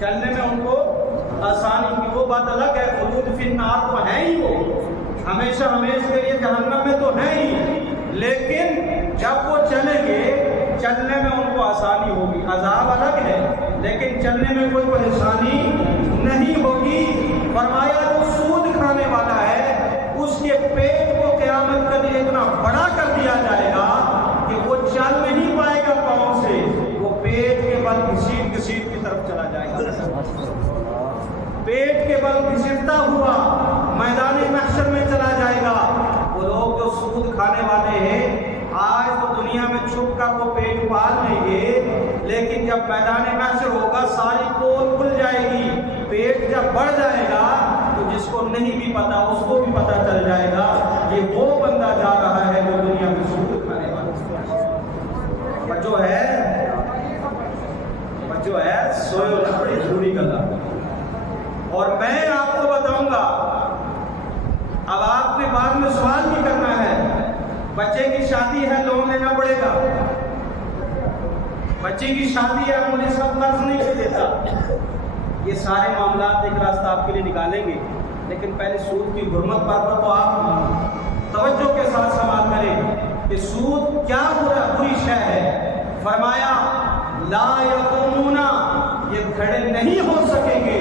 چلنے میں ان کو آسانی کی، وہ بات الگ ہے، خلود فی النار تو ہیں ہی، وہ ہمیشہ ہمیشہ کے لیے جہنم میں تو ہیں ہی، لیکن جب وہ چلیں گے چلنے میں ان کو آسانی ہوگی، عذاب الگ ہے لیکن چلنے میں کوئی پریشانی نہیں ہوگی۔ فرمایا جو سود کھانے والا ہے اس کے پیٹ کو قیامت کے لیے اتنا بڑا کر دیا جائے گا کہ وہ چل نہیں پائے گا پاؤں سے، وہ پیٹ کے بل گھسیٹ گھسیٹ کی طرف چلا جائے گا، پیٹ کے بل گھسیٹتا ہوا میدان محشر میں چلا جائے گا۔ وہ لوگ جو سود کھانے والے ہیں آج تو دنیا میں چھپ کر وہ پیٹ پال لیں گے، لیکن جب میدان محشر ہوگا ساری پول کھل جائے گی، پیٹ جب بڑھ جائے گا تو جس کو نہیں بھی پتا اس کو بھی پتا چل جائے گا یہ وہ بندہ جا رہا ہے جو دنیا میں سود کھانے والا جو ہے سوئے بڑی ضروری گلا۔ اور میں آپ کو بتاؤں گا، اب آپ نے بعد میں سوال بھی کرنا ہے، بچے کی شادی ہے لون لینا پڑے گا، بچے کی شادی ہے مجھے سب قرض نہیں دیتا، یہ سارے معاملات ایک راستہ آپ کے لیے نکالیں گے، لیکن پہلے سود کی حرمت پر تو آپ توجہ کے ساتھ سماعت کریں کہ سود کیا بری شے ہے۔ فرمایا لا یقومون، یہ کھڑے نہیں ہو سکیں گے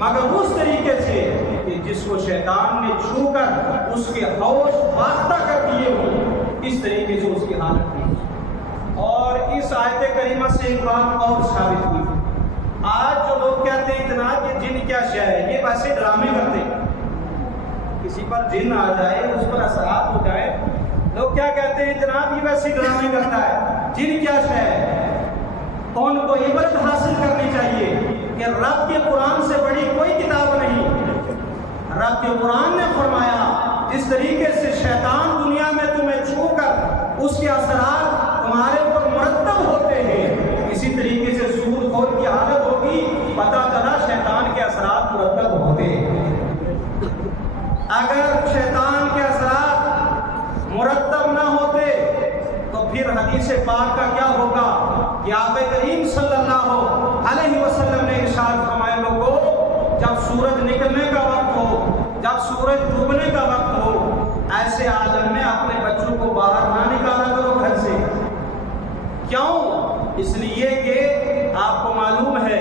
مگر اس طریقے سے کہ جس کو شیطان نے چھو کر اس کے ہوش باختہ کر دیے ہوں، اس طریقے سے اس کی حالت ہوئی۔ اور اس آیت کریمہ سے ایک بات اور ثابت ہوئی، آج جو لوگ کہتے ہیں جناب یہ جن کیا شے ہے، یہ ویسے ڈرامے کرتے ہیں، کسی پر جن آ جائے اس پر اثرات ہو جائے، لوگ کیا کہتے ہیں جناب یہ ویسے ڈرامے کرتا ہے، جن کیا شے ہے۔ تو ان کو عبرت حاصل کرنی چاہیے کہ رب کے قرآن سے بڑی کوئی کتاب نہیں۔ رب کے قرآن نے فرمایا جس طریقے سے شیطان دنیا میں تمہیں چھو کر اس کے اثرات تمہارے اوپر مرتب ہوتے ہیں، اسی طریقے سے سود خور کی حالت ہوگی، پتہ چلا شیطان کے اثرات مرتب ہوتے ہیں۔ اگر شیطان کے اثرات مرتب نہ ہوتے تو پھر حدیث پاک کا کیا ہوگا کہ آپ کریم صلی اللہ علیہ وسلم نے ارشاد فرمایا لوگوں جب سورج نکلنے کا وقت ہو، جب سورج ڈوبنے کا وقت ہو، ایسے عالم میں اپنے بچوں کو باہر نہ نکالا کرو گھر سے۔ کیوں؟ اس لیے کہ آپ کو معلوم ہے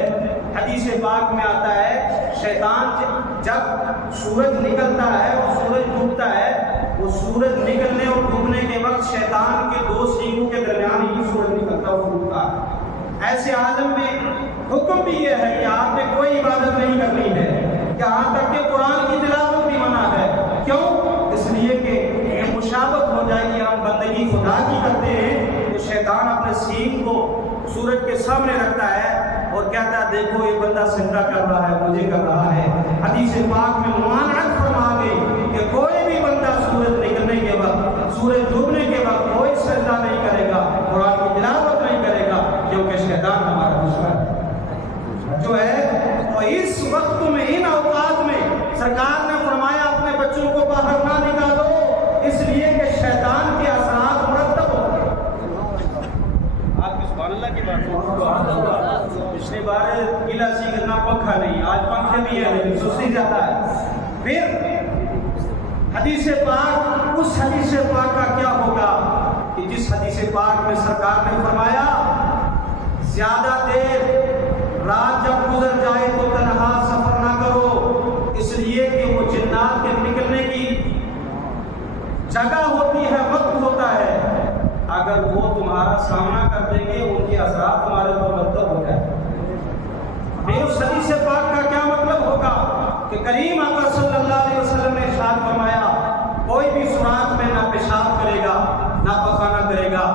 حدیث پاک میں آتا ہے شیطان جب سورج نکلتا ہے اور سورج ڈوبتا ہے، وہ سورج نکلنے اور ڈوبنے کے وقت شیطان کے دو سینگوں کے درمیان ہی سورج نکلتا اور ڈوبتا ہے۔ ایسے عالم میں حکم بھی یہ ہے کہ آپ نے کوئی عبادت نہیں کرنی ہے، یہاں تک کہ قرآن کی تلاوت بھی منع ہے۔ کیوں؟ اس لیے کہ یہ مشابہت ہو جائے گی، ہم بندگی خدا کی کرتے ہیں تو شیطان اپنے سینگ کو سورج کے سامنے رکھتا ہے اور کہتا ہے دیکھو یہ بندہ سجدہ کر رہا ہے، مجھے کر رہا ہے۔ حدیث پاک میں ممانعت فرما گئی کہ کوئی بھی بندہ سورج نکلنے کے وقت، سورج ڈوبنے کے وقت کوئی سجدہ نہیں کرے گا، قرآن کی تلاوت نہیں کرے گا، کیونکہ شیطان ہمارا دشمن جو ہے۔ تو اس وقت میں ان اوقات میں سرکار نے فرمایا اپنے بچوں کو باہر نہ نکالو، اس لیے کہ شیطان کے اثرات مرتب ہو گئے۔ آپ سبحان اللہ کی بات پچھلی بار گلا سی کرنا پنکھا نہیں، آج پنکھے بھی ہے لیکن سستی جاتا ہے۔ پھر حدیث پاک، اس حدیث پاک کا کیا ہوگا کہ جس حدیث پاک میں سرکار نے فرمایا زیادہ دیر رات جب گزر جائے تو تنہا سفر نہ کرو، اس لیے کہ وہ جنات کے نکلنے کی جگہ ہوتی ہے، وقت ہوتا ہے، اگر وہ تمہارا سامنا کر دیں گے ان کے اثرات تمہارے اوپر مرتب ہو جائے۔ پھر اس حدیث پاک کا کیا مطلب ہوگا کہ کریم آقا صلی اللہ علیہ وسلم نے ارشاد فرمایا کوئی بھی سوراخ میں نہ پیشاب کرے گا نہ پخانہ کرے گا۔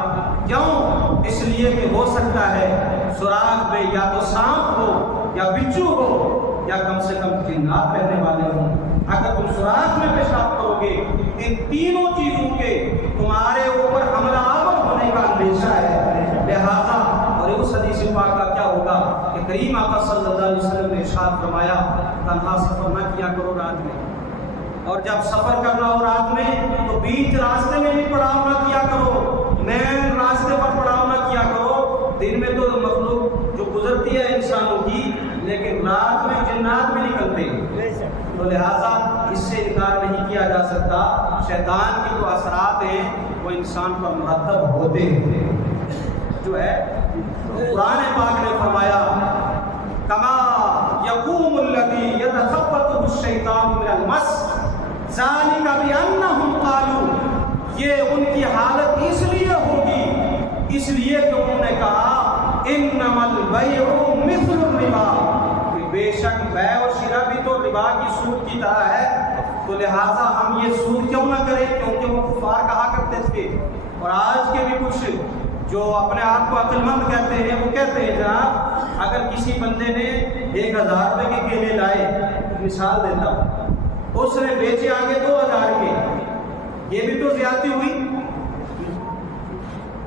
کیوں؟ اس لیے کہ ہو سکتا ہے سوراخ میں یا تو سانپ ہو یا بچھو ہو یا کم سے کم جنات رہنے والے ہوں۔ اگر تم سوراخ میں پیشاب کرو گے ان تینوں چیزوں کے تمہارے اوپر حملہ آور ہونے کا اندیشہ ہے، لہذا اور اس حدیث پاک کا کیا ہوگا کہ کریم آقا صلی اللہ علیہ وسلم نے ارشاد فرمایا تنہا سفر نہ کیا کرو رات میں، اور جب سفر کرنا ہو رات میں تو بیچ راستے میں بھی پڑاؤ نہ کیا کرو، مین راستے پر پڑاؤ نہ کیا کرو۔ دن میں تو مخلوق جو گزرتی ہے انسانوں کی لیکن رات میں جنات بھی نکلتے ہیں، تو لہٰذا اس سے انکار نہیں کیا جا سکتا۔ شیطان کی جو اثرات ہیں وہ انسان پر مرتب ہوتے ہیں، جو ہے قرآن پاک نے فرمایا کما یقوم الذی یتخبطہ الشیطان من المس ذلک بانہم قالوا، یہ ان کی حالت اس لیے ہوگی اس لیے کہ انہوں نے کہا انما البیع مثل الربا، کہ بے شک بیع و شراء بھی تو ربا کی سود کی طرح ہے، تو لہٰذا ہم یہ سود کیوں نہ کریں، کیونکہ وہ کفار کہا کرتے تھے۔ اور آج کے بھی کچھ جو اپنے آپ کو عقل مند کہتے ہیں وہ کہتے ہیں جناب اگر کسی بندے نے 1000 روپے کے کیلے لائے، مثال دیتا ہوں، اس نے بیچے آگے 2000 کے، یہ بھی تو زیادتی ہوئی،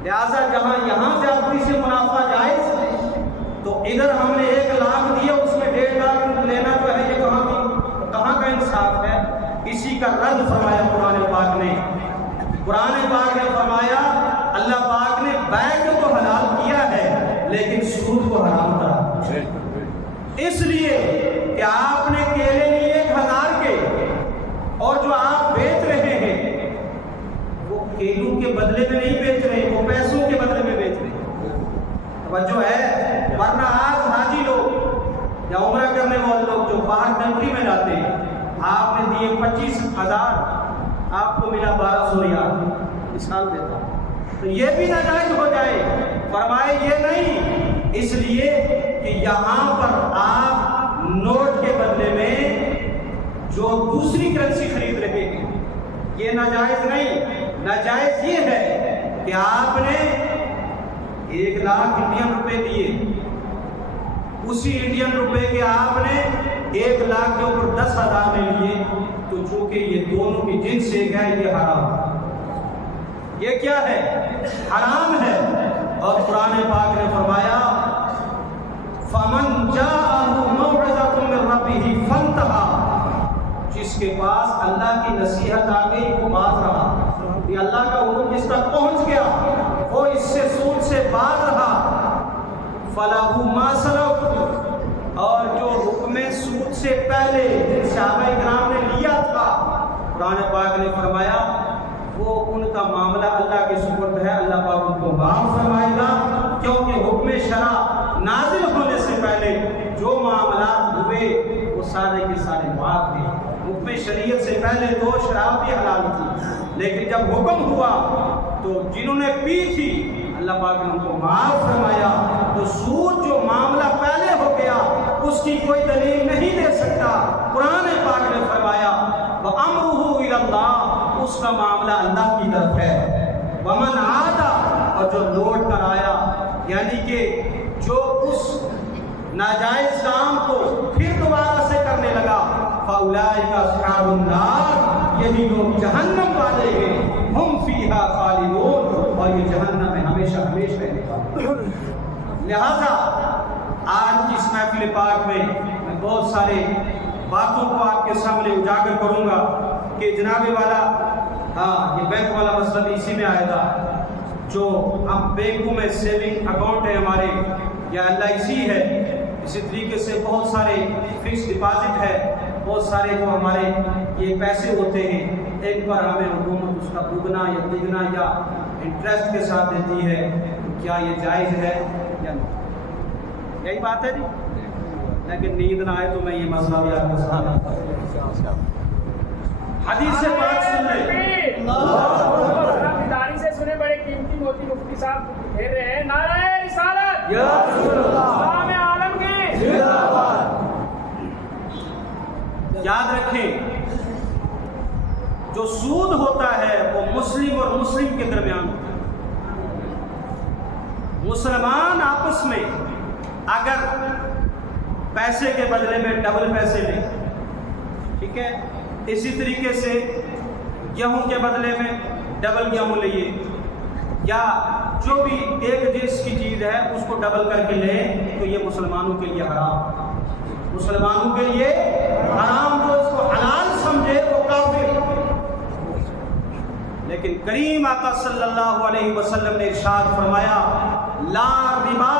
لہٰذا جہاں یہاں زیادتی سے منافع جائز تو ادھر ہم نے 1 لاکھ دیا اس میں 1.5 لاکھ لینا جو ہے یہ کہاں کا انصاف ہے؟ اسی کا رد فرمایا قرآن پاک نے۔ قرآن پاک نے فرمایا اللہ پاک نے بیع کو حلال کیا ہے لیکن سود کو حرام کرا، اس لیے کہ آپ نے کیلے لیے 1000 کے اور جو آپ بیچ رہے ہیں وہ کیلوں کے بدلے میں نہیں بیچ رہے، وہ پیسوں کے بدلے میں بیچ رہے ہیں، توجہ ہے۔ ورنہ آج حاجی لوگ یا عمرہ کرنے والے لوگ جو باہر کنٹری میں جاتے ہیں، آپ نے دیے 25,000، آپ کو ملا 1200 ریال، مثال دیتا ہوں، تو یہ بھی ناجائز ہو جائے؟ فرمائے یہ نہیں، اس لیے کہ یہاں پر آپ نوٹ کے بدلے میں جو دوسری کرنسی خرید رہے ہیں یہ ناجائز نہیں، ناجائز یہ ہے کہ آپ نے 1 لاکھ انڈین روپے دیے، اسی انڈین روپے کے آپ نے 1 لاکھ کے اوپر 10,000 لے لیے، تو چونکہ یہ دونوں کی جنس ایک ہے یہ حرام، یہ کیا ہے؟ حرام ہے۔ اور قرآن پاک نے فرمایا فَمَنْ جَاءَهُ مَوْعِظَةٌ مِّن رَّبِّهِ فَانْتَهَىٰ، جس کے پاس اللہ کی نصیحت آ گئی وہ باز رہا، یہ اللہ کا حکم جس تک پہنچ گیا وہ اس سے سود سے باز رہا، فَلَهُ مَا سَلَفَ، اور جو حکم سود سے پہلے صحابہ کرام نے لیا تھا قرآن پاک نے فرمایا وہ ان کا معاملہ اللہ کے سپرد ہے، اللہ پاک ان کو معاف فرمائے گا، کیونکہ حکم شرع نازل ہونے سے پہلے جو معاملات ہوئے وہ سارے کے سارے معاف تھے۔ حکم شریعت سے پہلے تو شراب بھی حلال تھی، لیکن جب حکم ہوا تو جنہوں نے پی تھی اللہ پاک نے ان کو معاف فرمایا۔ تو سود جو معاملہ پہلے ہو گیا اس کی کوئی دلیل نہیں دے سکتا۔ قرآن پاک نے فرمایا وَأَمْرُهُ إِلَى اللَّهِ، اس کا معاملہ اللہ کی طرف ہے۔ وَمَنْ عَادَ، اور جو لوٹ کر آیا، یعنی کہ جو اس ناجائز کام کو پھر دوبارہ سے کرنے لگا، فَأُولَٰئِكَ أَصْحَابُ النَّارِ، یہی لوگ جہنم والے ہیں، ہم فیہا خالدون، اور یہ جہنم میں ہمیشہ ہمیشہ رہنے والے۔ لہذا آج کی اس محفل پاک میں بہت سارے باتوں کو آپ کے سامنے اجاگر کروں گا کہ جناب والا یہ بینک والا مسئلہ بھی اسی میں آیا تھا، جو ہم بینکوں میں سیونگ اکاؤنٹ ہے ہمارے یا LIC ہے، اسی طریقے سے بہت سارے فکس ڈپازٹ ہے، بہت سارے جو ہمارے یہ پیسے ہوتے ہیں ایک پر ہمیں حکومت اس کا دگنا یا تگنا یا انٹرسٹ کے ساتھ دیتی ہے، کیا یہ جائز ہے یا نہیں؟ یہی بات ہے جی، لیکن نیند نہ آئے تو میں یہ مسئلہ بھی آپ کے سامنے حدیث سے بات سن لیں۔ داری سے سنے بڑے قیمتی موتی مفتی صاحب گھیر رہے ہیں، نعرہ رسالت یا رسول اللہ، اسلام عالم کی زندہ باد۔ یاد رکھیں جو سود ہوتا ہے وہ مسلم اور مسلم کے درمیان ہوتا ہے۔ مسلمان آپس میں اگر پیسے کے بدلے میں ڈبل پیسے لیں، ٹھیک ہے، اسی طریقے سے گیہوں کے بدلے میں ڈبل گیہوں لئیے، یا جو بھی ایک جنس کی چیز ہے اس کو ڈبل کر کے لیں، تو یہ مسلمانوں کے لیے حرام، مسلمانوں کے لیے حرام، جو اس کو حلال سمجھے وہ کافر۔ لیکن کریم آقا صلی اللہ علیہ وسلم نے ارشاد فرمایا لا ربا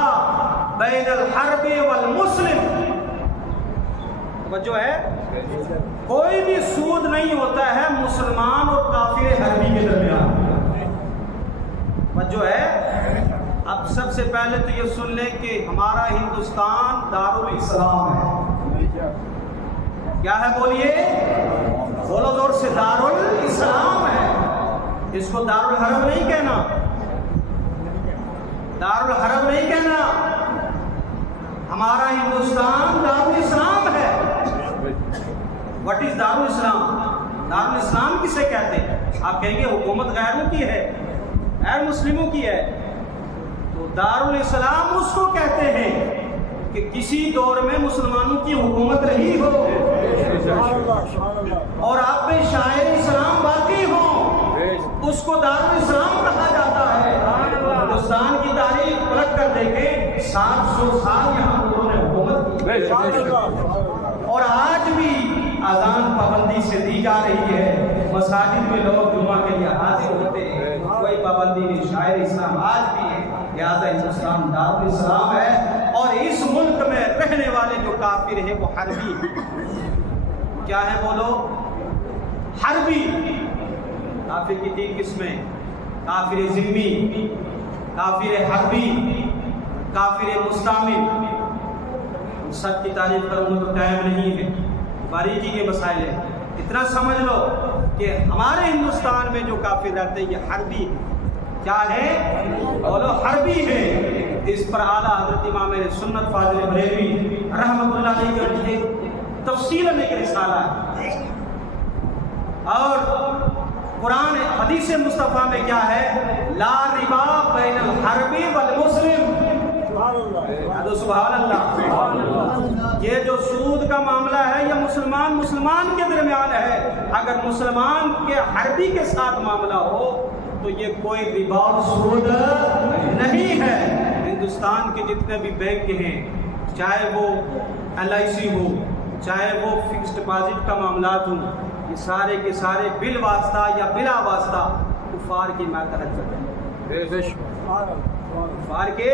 بین الحرب والمسلم، توجہ ہے؟ کوئی بھی سود نہیں ہوتا ہے مسلمان اور کافر حربی کے درمیان، توجہ ہے؟ اب سب سے پہلے تو یہ سن لیں کہ ہمارا ہندوستان دارالاسلام ہے، کیا ہے بولیے؟ بولو زور سے، دارالاسلام ہے، اس کو دارالحرب نہیں کہنا، دارالحرب نہیں کہنا، ہمارا ہندوستان دارالاسلام ہے۔ What is دارالاسلام؟ دارالاسلام کسے کہتے ہیں؟ آپ کہیں گے حکومت غیروں کی ہے، غیر مسلموں کی ہے، تو دارالاسلام اس کو کہتے ہیں کہ کسی دور میں مسلمانوں کی حکومت رہی ہو اور آپ میں شاعر اسلام باقی ہوں، اس کو دارالاسلام کہا جاتا ہے۔ ہندوستان کی تاریخ پلٹ کر دیکھیں، 700 سال یہاں لوگوں نے حکومت کی، اور آج بھی اذان پابندی سے دی جا رہی ہے، مساجد میں لوگ جمعہ کے لیے حاضر ہوتے ہیں، کوئی پابندی نہیں، شاعر اسلام آج بھی ہے۔ لہذا ہندوستان دارالاسلام ہے، اور اس ملک میں رہنے والے جو کافر ہیں وہ حربی کیا ہے؟ بولو، حربی۔ کافر کی 3 قسمیں، کافر ذمی، کافر حربی، کافر مستعمر۔ سب کی تعریف کروں گا تو ٹائم نہیں ہے، باریکی کے مسائل ہیں، اتنا سمجھ لو کہ ہمارے ہندوستان میں جو کافر رہتے ہیں یہ حربی ہیں۔ کیا ہے؟ بولو، حربی ہے۔ اس پر اعلیٰ حضرت امام سنت فاضل بریلوی رحمۃ اللہ علیہ کے تفصیل ایک رسالہ ہے، اور قرآن حدیث مصطفیٰ میں کیا ہے؟ لا ربا بین الحربی والمسلم۔ سبحان اللہ۔ یہ جو سود کا معاملہ ہے یہ مسلمان کے درمیان ہے، اگر مسلمان کے حربی کے ساتھ معاملہ ہو تو یہ کوئی ربا اور سود نہیں ہے۔ ہندوستان کے جتنے بھی بینک ہیں، چاہے وہ LIC ہو، چاہے وہ فکس ڈپازٹ کا معاملات ہوں، یہ سارے کے سارے بل واسطہ یا بلا واسطہ کفار کی ماتحت چل رہے ہیں، کفار کے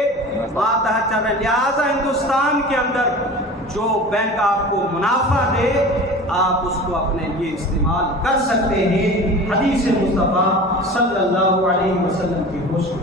ماتحت چل رہے ہیں۔ لہٰذا ہندوستان کے اندر جو بینک آپ کو منافع دے آپ اس کو اپنے لیے استعمال کر سکتے ہیں، حدیث مصطفیٰ صلی اللہ علیہ وسلم کی گوشت